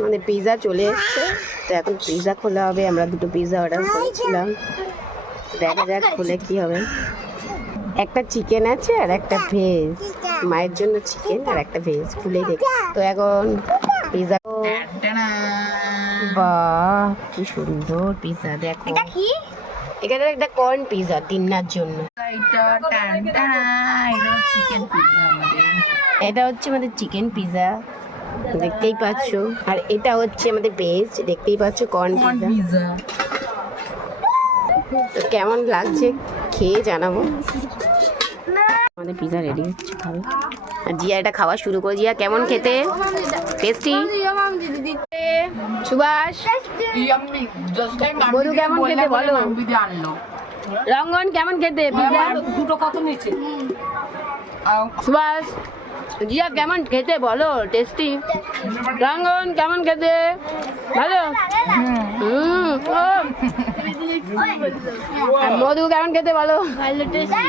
আমাদের পিৎজা চলে এসছে, তো এখন পিৎজা খোলা হবে। আমরা দুটো পিৎজা অর্ডার করেছিলাম, দেখা যাক খুলে কি হবে। একটা চিকেন আছে আর একটা ভেজ, মায়ের জন্য চিকেন আর একটা ভেজ, খুলেই দেখি। তো এখন পিৎজা, বাহ কি সুন্দর পিৎজা, দেখো এখানে একটা কর্ন পিৎজা তিন্নার জন্য। এটা হচ্ছে আমাদের চিকেন পিৎজা, দেখতেই পাচ্ছ, আর এটা হচ্ছে আমাদের ভেজ, দেখতেই পাচ্ছ কর্ন পিৎজা। তো কেমন লাগছে খেয়ে জানাবো। আমাদের পিৎজা রেডি হচ্ছে, খাবে। আর জিয়া এটা খাওয়া শুরু করে। জিয়া কেমন খেতে? টেস্টি? সুভাষ বধু কেমন খেতে বলো? রঙ্গন কেমন খেতে? দুটো কত নিচে? সুভাষ জিয়া কেমন খেতে বলো? টেস্টি? রঙ্গন কেমন খেতে? ভালো। মধু কেমন খেতে বলো? ভালো, টেস্টি।